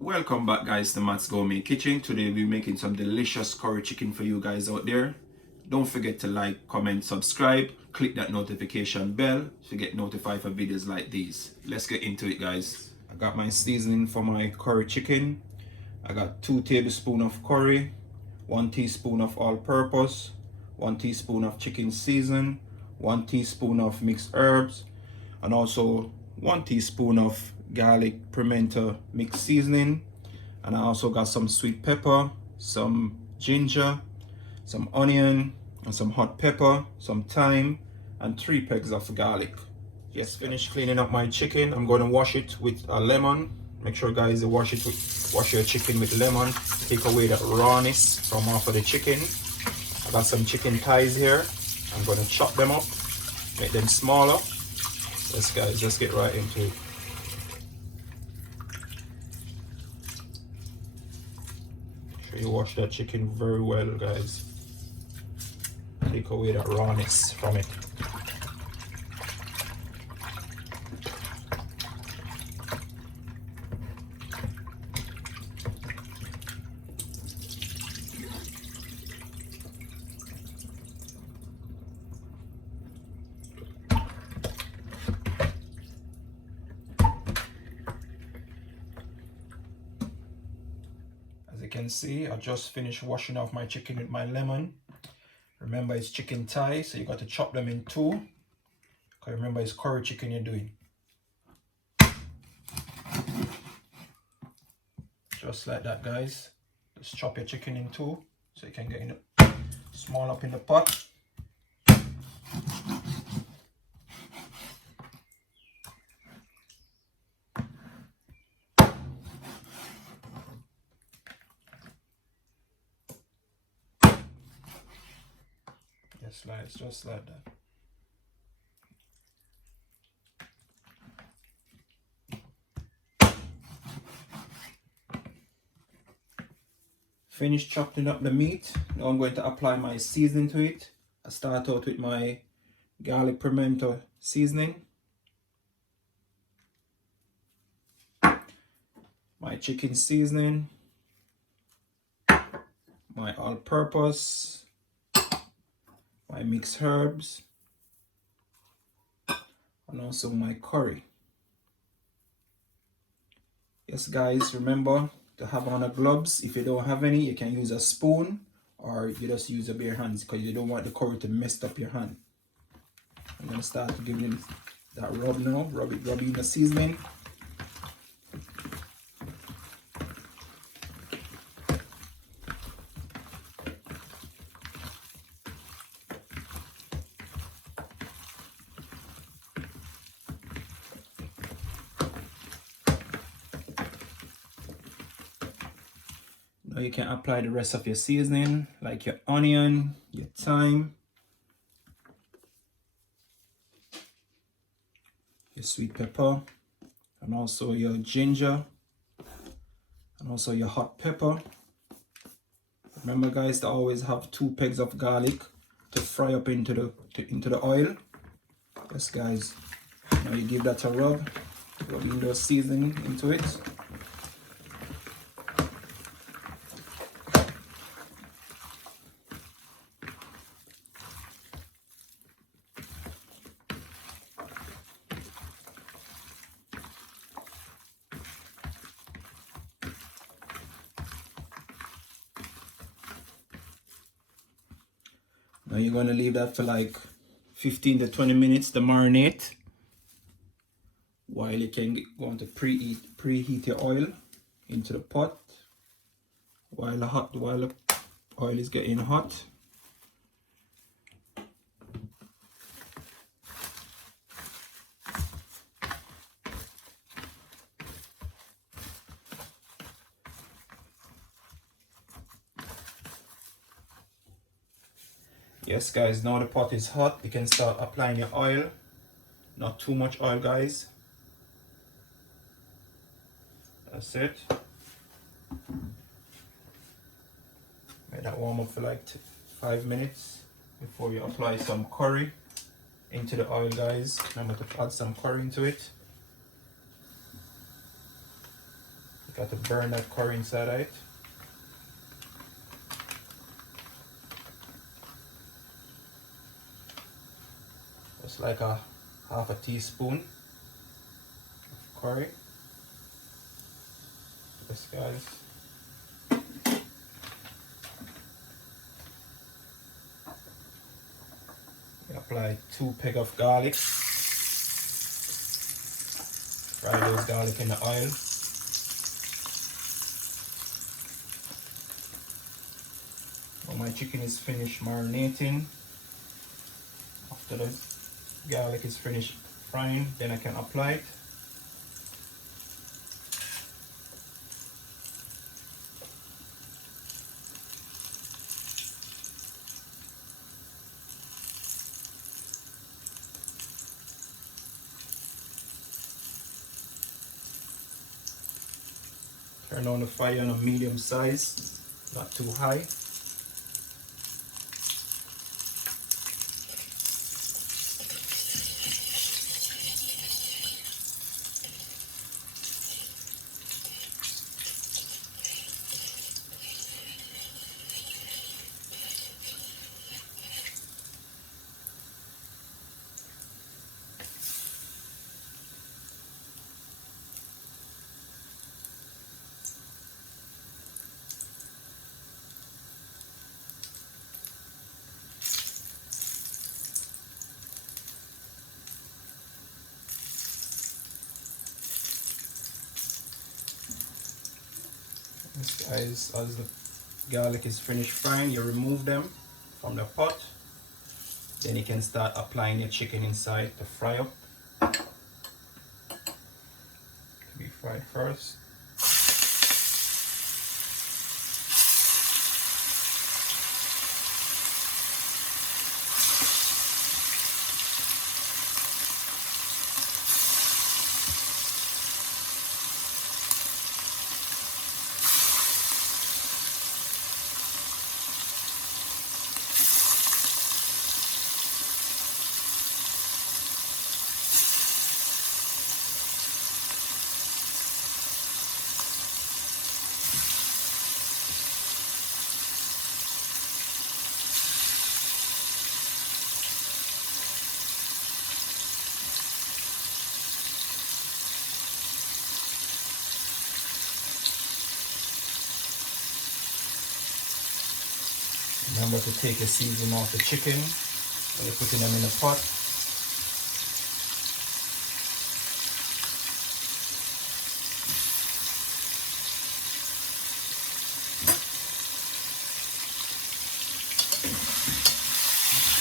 Welcome back guys to Matt Gourmet Kitchen. Today we'll be making some delicious curry chicken for you guys out there. Don't forget to like, comment, subscribe, click that notification bell to get notified for videos like these. Let's get into it guys. I got my seasoning for my curry chicken. I got 2 tablespoons of curry, 1 teaspoon of all-purpose, 1 teaspoon of chicken season, 1 teaspoon of mixed herbs, and also 1 teaspoon of garlic pimento mixed seasoning. And I also got some sweet pepper, some ginger, some onion, and some hot pepper, some thyme, and 3 pegs of garlic. Just finished cleaning up my chicken. I'm going to wash it with a lemon. Make sure guys you wash your chicken with lemon. Take away that rawness from off of the chicken. I got some chicken thighs here. I'm going to chop them up, make them smaller. Yes guys, let's get right into it. Make sure you wash that chicken very well guys. Take away that rawness from it. As you can see, I just finished washing off my chicken with my lemon. Remember it's chicken thigh, so you got to chop them in 2. Because remember it's curry chicken you're doing. Just like that guys. Just chop your chicken in 2 so you can get in the small up in the pot. Just like that. Finished chopping up the meat. Now I'm going to apply my seasoning to it. I start out with my garlic pimento seasoning, my chicken seasoning, my all-purpose, my mixed herbs, and also my curry. Yes guys, remember to have on the gloves. If you don't have any, you can use a spoon or you just use your bare hands because you don't want the curry to mess up your hand. I'm going to start giving it that rub now, rub in the seasoning. Now you can apply the rest of your seasoning, like your onion, your thyme, your sweet pepper, and also your ginger, and also your hot pepper. Remember guys to always have 2 pegs of garlic to fry up into the oil. Yes guys, now you give that a rub in the seasoning into it. Now you're going to leave that for like 15 to 20 minutes to marinate while you can go on to preheat your oil into the pot while the oil is getting hot. Yes guys, now the pot is hot. You can start applying your oil. Not too much oil guys. That's it. Let that warm up for like 5 minutes before you apply some curry into the oil guys. Remember to add some curry into it. Got to burn that curry inside of it. Just like a half a teaspoon of curry. Yes, guys. Apply 2 pegs of garlic. Fry those garlic in the oil. When my chicken is finished marinating, after the garlic is finished frying, then I can apply it. Turn on the fire on a medium size, not too high. This guys, as the garlic is finished frying, you remove them from the pot. Then you can start applying your chicken inside to fry up. To be fried first. Remember to take the seasoning off the chicken when you're putting them in the pot.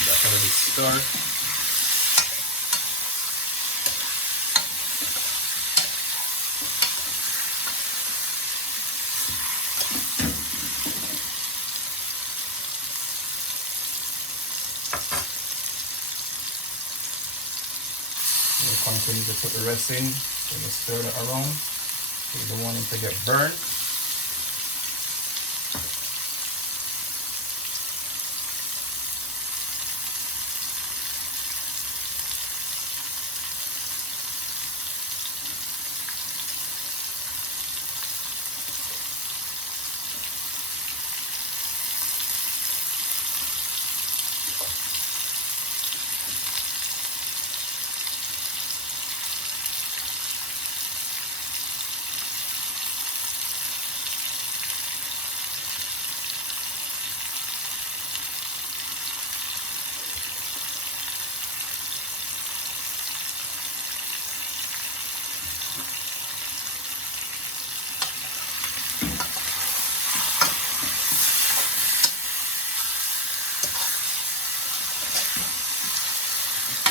That a little stir. Continue to put the rest in, so just stir it around. You don't want it to get burned.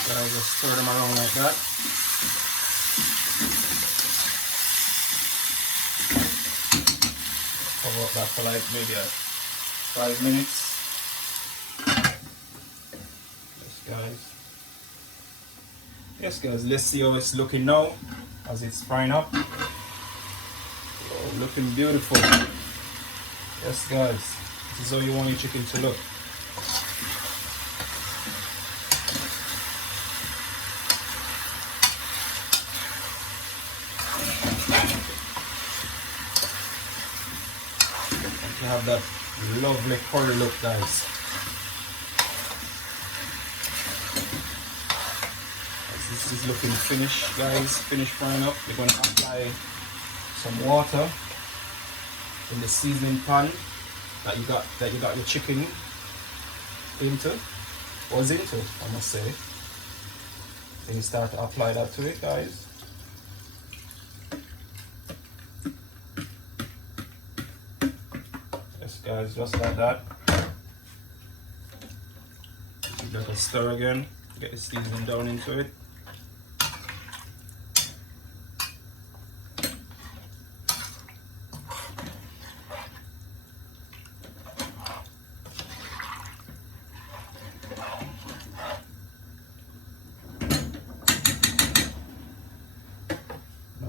I'll just stir them around like that. Cover up that for like maybe 5 minutes. Yes guys, let's see how it's looking now as it's frying up. Oh, looking beautiful. Yes guys, this is how you want your chicken to look. to have that lovely curry look, guys. As this is looking finished, guys, finished frying up. You're going to apply some water in the seasoning pan that you got your chicken into, I must say. Then you start to apply that to it, guys. Yes, guys, just like that. Give that a stir again. Get the seasoning down into it.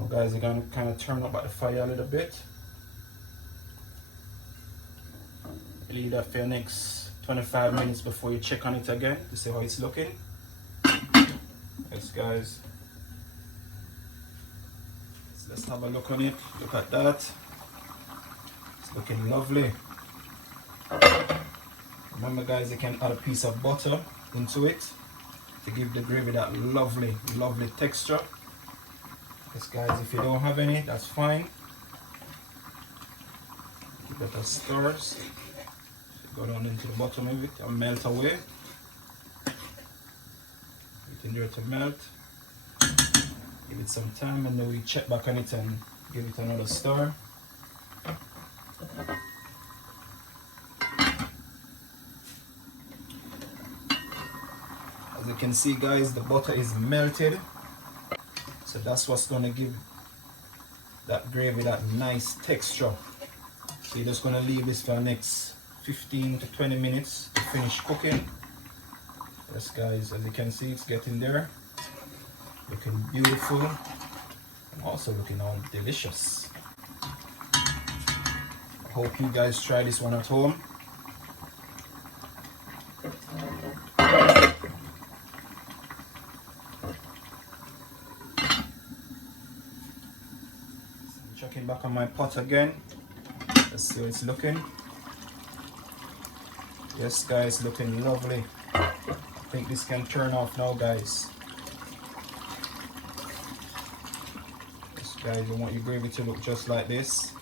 Guys, you're going to kind of turn up at the fire a little bit. Leave that for the next 25 minutes before you check on it again to see how it's looking. Yes, guys. So let's have a look on it. Look at that. It's looking lovely. Remember, guys, you can add a piece of butter into it to give the gravy that lovely texture. Yes, guys, if you don't have any, that's fine. Give it a stir. Go down into the bottom of it and melt away. It in there to melt. Give it some time and then we check back on it and give it another stir. As you can see, guys, the butter is melted. So that's what's going to give that gravy that nice texture. So you're just going to leave this for the next 15 to 20 minutes to finish cooking. Yes, guys, as you can see, it's getting there. Looking beautiful and also looking all delicious. I hope you guys try this one at home. Checking back on my pot again. Let's see how it's looking. Yes, guys, looking lovely. I think this can turn off now, guys. Yes, guys, you want your gravy to look just like this.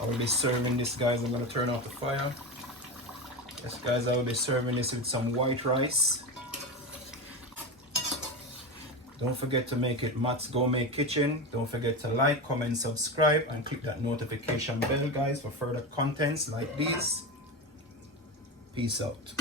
I will be serving this, guys. I'm going to turn off the fire. Yes, guys, I will be serving this with some white rice. Don't forget to make it Matt's Gourmet Kitchen. Don't forget to like, comment, subscribe, and click that notification bell, guys, for further contents like these. Peace out.